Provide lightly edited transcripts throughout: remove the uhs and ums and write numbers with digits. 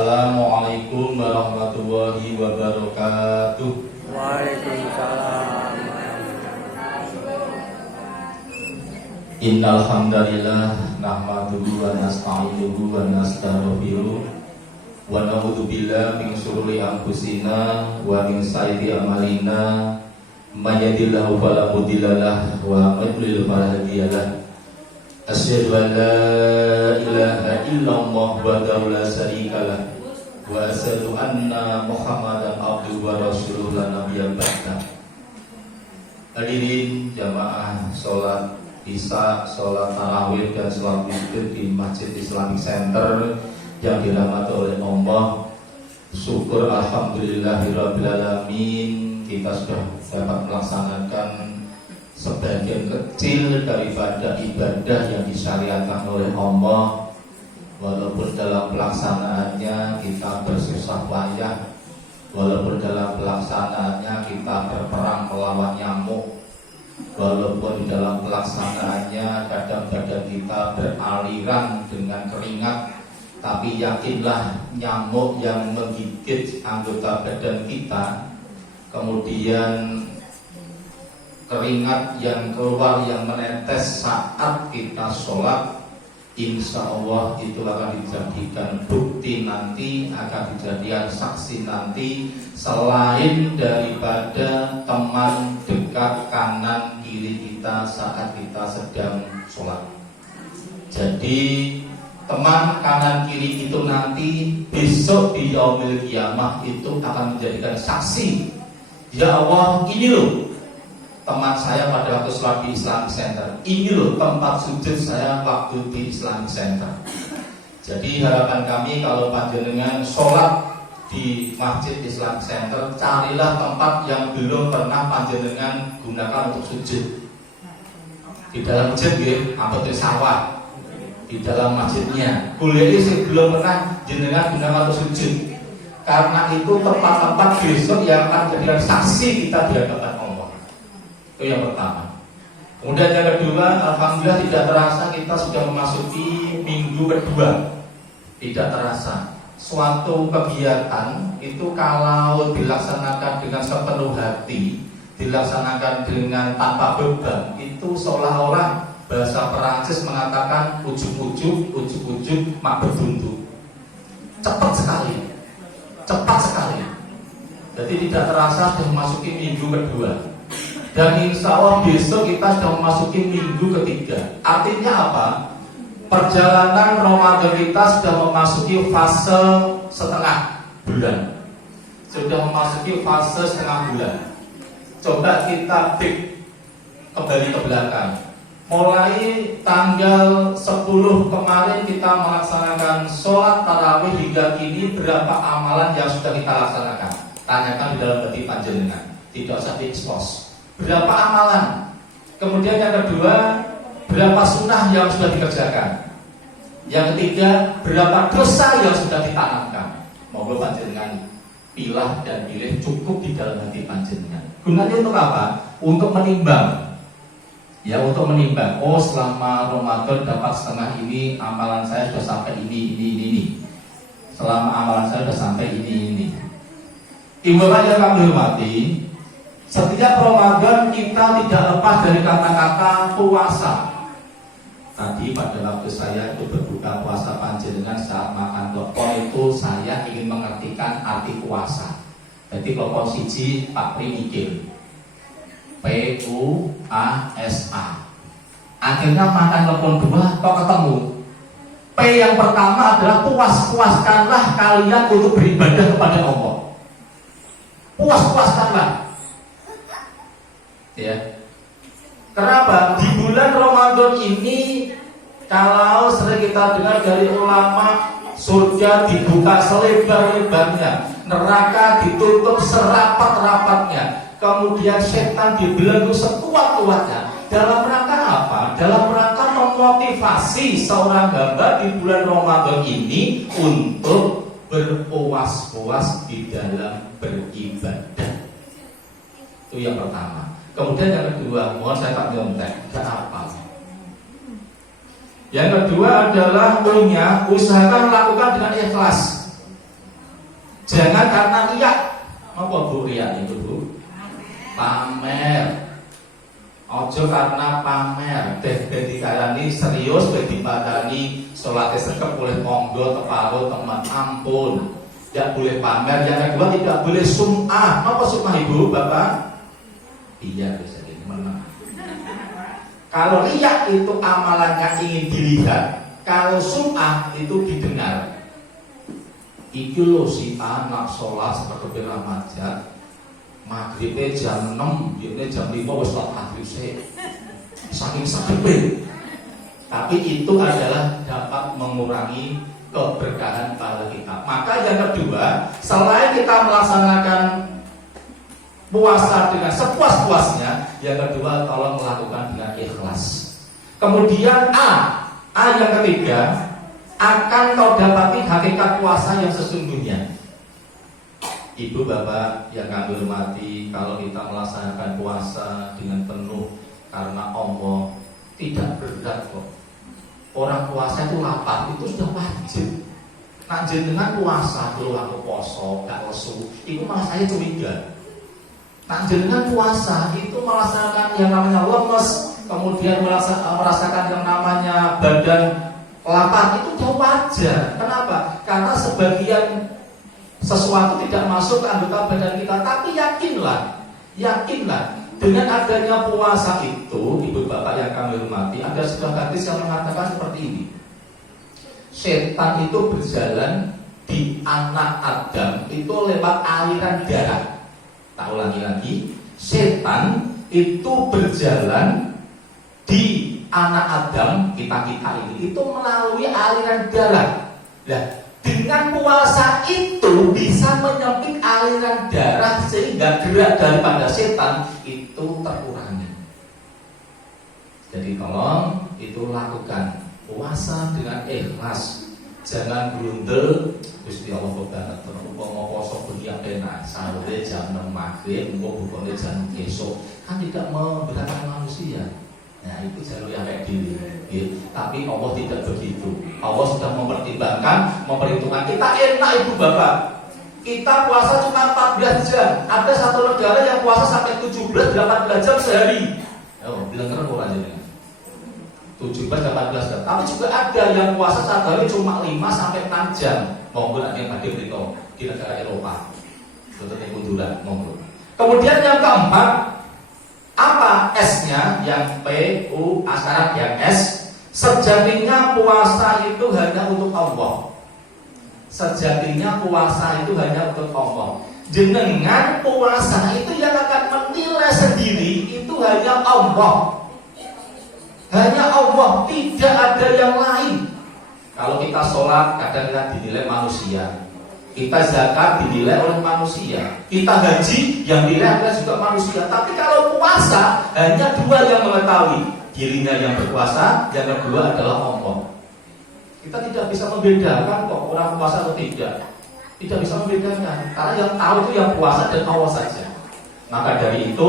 Assalamualaikum warahmatullahi wabarakatuh. Waalaikumsalam. Innal hamdalillah nahmaduhu wa nasta'inuhu wa nastaghfiruh wa na'udzu billahi min shururi anfusina wa min sayyiati a'malina may yahdihillahu fala mudilla lahu wa may yudlil fala hadiya lahu. Asyhadu an la ilaha illallah wahdahu la syarika lahu wa asyhadu anna Muhammadan abduhu wa rasuluhu la nabiyya ba'da. Hadirin jamaah salat Isya, sholat tarawih dan sholat witir di Masjid Islamic Center yang dirahmati oleh Allah. Syukur alhamdulillahirrabbilalamin, kita sudah dapat melaksanakan sebagian kecil daripada ibadah yang disyariatkan oleh Allah. Walaupun dalam pelaksanaannya kita bersusah payah, walaupun dalam pelaksanaannya kita berperang melawan nyamuk, walaupun di dalam pelaksanaannya kadang badan kita beraliran dengan keringat, tapi yakinlah nyamuk yang menggigit anggota badan kita, kemudian keringat yang keluar yang menetes saat kita sholat, insya Allah itu akan dijadikan bukti nanti, akan dijadikan saksi nanti, selain daripada teman dekat kanan kiri kita saat kita sedang sholat. Jadi teman kanan kiri itu nanti besok di yaumil qiyamah itu akan menjadikan saksi. Ya Allah, ini loh teman saya pada waktu sholat di Islamic Center, ini loh tempat sujud saya waktu di Islamic Center. Jadi harapan kami kalau panjenengan sholat di Masjid Islamic Center, carilah tempat yang belum pernah panjenengan gunakan untuk sujud. Di dalam masjid ya, atau di sawah, di dalam masjidnya boleh sih belum pernah jenengan gunakan untuk sujud, karena itu tempat-tempat besok yang akan menjadikan saksi kita di hadapan Allah. Itu yang pertama. Kemudian yang kedua, alhamdulillah tidak terasa kita sudah memasuki minggu kedua. Tidak terasa. Suatu kegiatan itu kalau dilaksanakan dengan sepenuh hati, dilaksanakan dengan tanpa beban, itu seolah-olah bahasa Perancis mengatakan ujuk-ujuk mak berbuntu. Cepat sekali. Jadi tidak terasa sudah memasuki minggu kedua. Dan insya Allah besok kita sudah memasuki minggu ketiga. Artinya apa? Perjalanan Ramadan kita sudah memasuki fase setengah bulan. Sudah memasuki fase setengah bulan. Coba kita break kembali ke belakang. Mulai tanggal 10 kemarin kita melaksanakan sholat tarawih hingga kini, berapa amalan yang sudah kita laksanakan? Tanyakan di dalam hati panjenengan, tidak usah diekspos. Berapa amalan? Kemudian yang kedua, berapa sunnah yang sudah dikerjakan? Yang ketiga, berapa dosa yang sudah ditanamkan? Monggo panjenengan pilah dan pilih, cukup di dalam hati panjenengan. Gunanya untuk apa? Untuk menimbang. Ya, untuk menimbang. Oh, selama Ramadan dapat setengah ini, amalan saya sudah sampai ini. Selama amalan saya sudah sampai ini. Ibu yang kami hormati, setiap Ramadan kita tidak lepas dari kata-kata puasa. Tadi pada waktu saya itu berbuka puasa panjenengan saat makan telepon itu saya ingin mengertikan arti puasa. Jadi telepon siji Pak Pri mikir PUASA. Akhirnya makan telepon dua kok ketemu. P yang pertama adalah puaskanlah kalian untuk beribadah kepada Allah. Puaskanlah. Ya. Kenapa? Di bulan Ramadan ini kalau sering kita dengar dari ulama, surga dibuka selebar-lebarnya, neraka ditutup serapat-rapatnya, kemudian setan dibelenggu sekuat-kuatnya. Dalam rangka apa? Dalam rangka memotivasi seorang hamba di bulan Ramadan ini untuk berpuas-puas di dalam beribadah. Itu yang pertama. Kemudian yang kedua, mohon saya tak nyontek, gak apa. Yang kedua adalah usahakan lakukan dengan ikhlas. Jangan karena riak. Apa Bu riak itu Bu? Pamer. Ojo karena pamer. Dadi karani serius, dadi padani salate sekep oleh monggo teparo teman, ampun. Tidak boleh pamer. Yang kedua tidak boleh sum'ah. Apa sum'ah Ibu, Bapak? Iya, bisa jadi menang. Kalau riak itu amalannya ingin dilihat, kalau sum'ah itu didengar. Iki lho si anak sholat seperti Ramadan, maghribnya jam 6, ini jam 5 wis sholat maghrib sih. Saking sekepe. Tapi itu adalah dapat mengurangi keberkahan pada kita. Maka yang kedua, selain kita melaksanakan puasa dengan sepuas-puasnya, yang kedua tolong melakukan dengan ikhlas. Kemudian A yang ketiga, akan kau dapati hakikat puasa yang sesungguhnya. Ibu bapak yang kami hormati, kalau kita melaksanakan puasa dengan penuh karena Allah, tidak berat kok. Orang puasa itu lapar, itu sudah wajib. Nah jenengan puasa, dulu aku poso, gak lesu, itu malah saya curiga. Nah jenengan puasa, itu melaksanakan yang namanya lemes, kemudian merasakan yang namanya badan lapar, itu jauh wajar. Kenapa? Karena sebagian sesuatu tidak masuk ke anggota badan kita. Tapi yakinlah dengan adanya puasa itu, ibu bapak yang kami hormati, ada sebuah hadis yang mengatakan seperti ini. Setan itu berjalan di anak Adam itu lewat aliran darah. Tak ulangi lagi, setan itu berjalan di anak Adam kita ini itu melalui aliran darah. Nah, dengan puasa itu bisa menyempit aliran darah sehingga gerak daripada setan itu terkurangi. Jadi tolong itu lakukan puasa dengan ikhlas. Jangan blunder. Gusti Allah banget umpama poso bengi enak, sahure jam 6 maghrib, engko bukane jam esok. Kan tidak memberatkan manusia. Nah itu jalur yang kayak gini ya. Tapi Allah tidak begitu. Allah sudah memperhitungkan kita enak ibu bapak. Kita puasa cuma 14 jam. Ada satu negara yang puasa sampai 17-18 jam sehari. Oh, bilang keren orang aja 17-18 jam. Tapi juga ada yang puasa sehari cuma 5-6 jam. Monggo ada yang hadir di negara Eropa. Contohnya kundulan, monggo. Kemudian yang keempat, apa S-nya? Yang P, U, asyarat yang S. Sejatinya puasa itu hanya untuk Allah. Sejatinya puasa itu hanya untuk Allah. Jenengan puasa itu yang akan menilai sendiri itu hanya Allah. Hanya Allah, tidak ada yang lain. Kalau kita sholat kadang kita dinilai manusia, kita zakat dinilai oleh manusia, kita haji yang dinilai adalah juga manusia. Tapi kalau puasa hanya dua yang mengetahui, dirinya yang berpuasa, yang kedua adalah Allah. Kita tidak bisa membedakan kok orang puasa atau tidak. Tidak bisa membedakan, karena yang tahu itu yang puasa dan Allah saja. Maka dari itu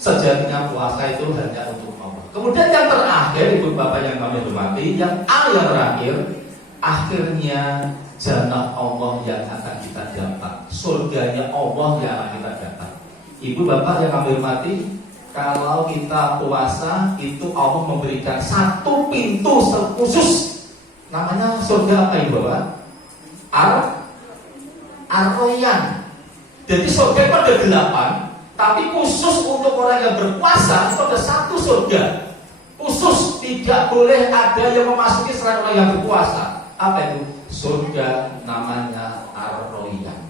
sejatinya puasa itu hanya untuk Allah. Kemudian yang terakhir, ibu bapak yang kami hormati, yang A yang terakhir, akhirnya jannah Allah yang akan kita dapat, surganya Allah yang akan kita dapat. Ibu bapak yang kami hormati, kalau kita puasa itu Allah memberikan satu pintu khusus, namanya surga apa ibu bapak? Ar-Royan. Jadi surga itu ada 8, tapi khusus untuk orang yang berpuasa itu ada satu surga khusus, tidak boleh ada yang memasuki selain orang yang berpuasa. Apa itu? Surga namanya Ar-Royan.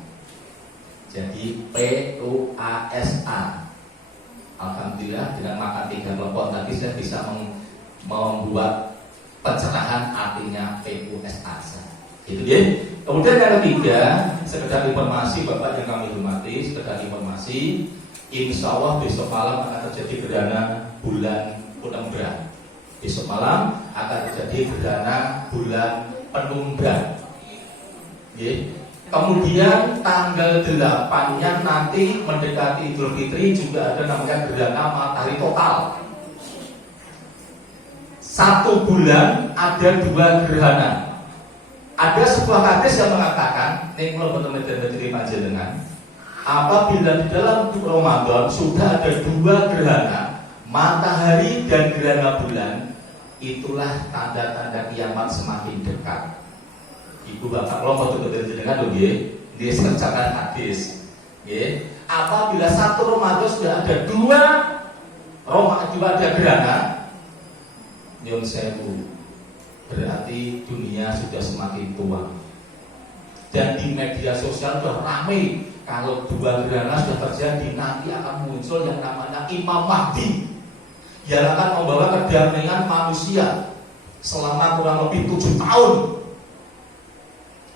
Jadi P-U-A-S-A. Alhamdulillah dengan makan 3 telepon tadi saya bisa membuat pencerahan artinya P-U-S-A. Gitu ya. Kemudian yang ketiga, sekedar informasi bapak yang kami hormati, sekedar informasi, insya Allah besok malam akan terjadi gerhana bulan penumbra. Besok malam akan terjadi gerhana bulan penumbra. Kemudian tanggal 8-nya nanti mendekati Idul Fitri juga ada namanya gerhana matahari total. 1 bulan ada 2 gerhana. Ada sebuah hadis yang mengatakan, ini kalau benar-benar dari panjenengan, apabila di dalam Ramadan sudah ada 2 gerhana, matahari dan gerhana bulan, itulah tanda-tanda kiamat semakin dekat. Ibu bapak kalau mau betul-betul jenengan loh, dia kerjakan hadis. Apabila 1 Ramadan sudah ada 2 ada gerhana, nyun sewu, berarti dunia sudah semakin tua. Dan di media sosial sudah ramai, kalau 2 gerhana sudah terjadi, nanti akan muncul yang namanya Imam Mahdi yang akan membawa kedamaian manusia selama kurang lebih 7 tahun.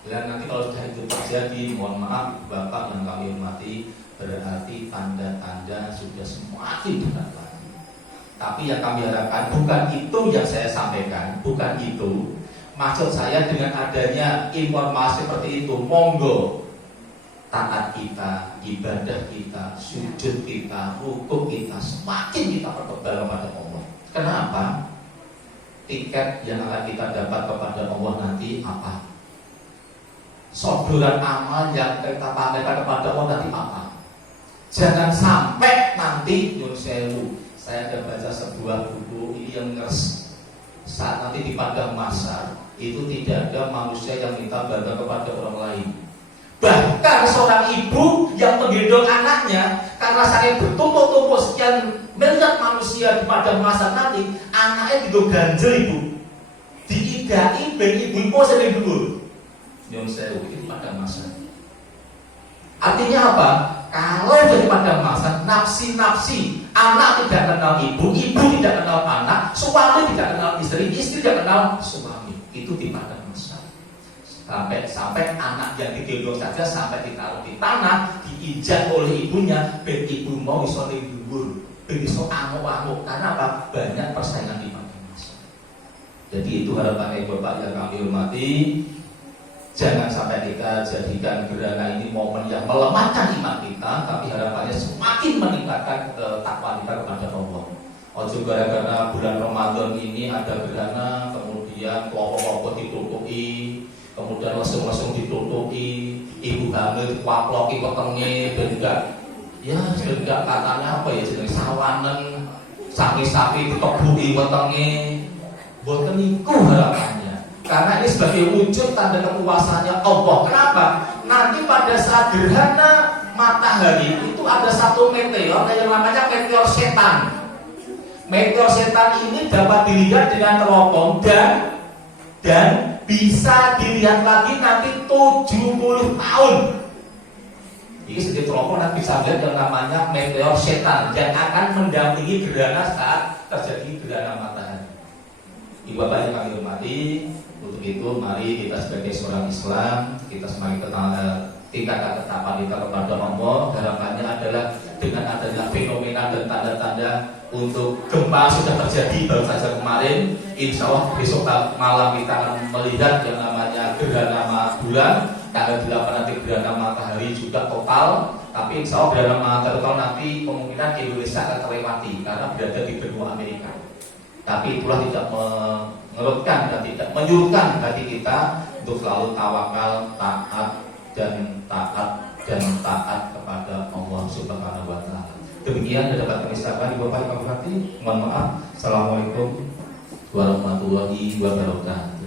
Dan nanti kalau sudah itu terjadi, mohon maaf Bapak yang kami hormati, berarti tanda-tanda sudah semakin dekat lagi. Tapi yang kami harapkan bukan itu yang saya sampaikan, bukan itu. Maksud saya dengan adanya informasi seperti itu, monggo taat kita, ibadah kita, sujud kita, rukuk kita semakin kita pertebal kepada Allah. Kenapa? Tiket yang akan kita dapat kepada Allah nanti apa? Sodoran amal yang kita pamerkan kepada Allah nanti apa? Jangan sampai nanti nyun sewu, saya ada baca sebuah buku ini yang ngeres, saat nanti di padang mahsyar itu tidak ada manusia yang minta bantuan kepada orang lain. Bahkan seorang ibu yang menggendong anaknya, karena saya bertumpuk-tumpuk sekian miliar manusia di padang mahsyar nanti, anaknya juga ganjel ibu, diidai ben ibu ibu sering dulu. Nyun sewu itu padang mahsyar. Artinya apa? Kalau dari padang mahsyar, nafsi-nafsi, anak tidak kenal ibu, ibu tidak kenal anak, suami tidak kenal istri, istri tidak kenal suami. Itu di padang mahsyar. Sampai anak yang digendong saja sampai ditaruh di tanah, diinjak oleh ibunya, ben ibu mau iso ning dhuwur, ben iso amuk-amuk. Karena apa? Banyak persaingan di padang mahsyar. Jadi itu harapan Bapak yang kami hormati. Jangan sampai kita jadikan gerhana ini momen yang melemahkan iman kita, tapi harapannya semakin meningkatkan ketakwaan kita kepada Allah. Ojo gara-gara bulan Ramadan ini ada gerhana, kemudian kelompok-kelompok ditutupi, kemudian lesung-lesung ditutupi, ibu hamil dikuaploki petenge, sehingga katanya apa ya, jenis sawanen, sapi-sapi ditebuki petenge, boten niku harapannya. Karena ini sebagai wujud tanda kekuasaannya Allah. Kenapa? Nanti pada saat gerhana matahari itu ada satu meteor yang namanya meteor setan. Meteor setan ini dapat dilihat dengan teropong dan bisa dilihat lagi nanti 70 tahun. Ini sedikit teropong nanti bisa lihat yang namanya meteor setan yang akan mendampingi gerhana saat terjadi gerhana matahari. Ibu bapak yang kami hormati, untuk itu mari kita sebagai seorang Islam, kita semakin tingkatkan ketakwaan kita kepada Allah. Harapannya adalah dengan adanya fenomena dan tanda-tanda untuk gempa sudah terjadi baru saja kemarin, insya Allah besok malam kita akan melihat yang namanya gerhana bulan, tanggal 8 nanti gerhana matahari juga total. Tapi insya Allah gerhana matahari total nanti kemungkinan Indonesia akan terlewati karena berada di benua Amerika. Tapi itulah tidak mengerutkan dan tidak menyurutkan hati kita untuk selalu tawakal, taat kepada Allah Subhanahu wa Ta'ala. Demikian yang dapat kami sampaikan, Bapak Ibu hati. Mohon maaf. Assalamualaikum warahmatullahi wabarakatuh.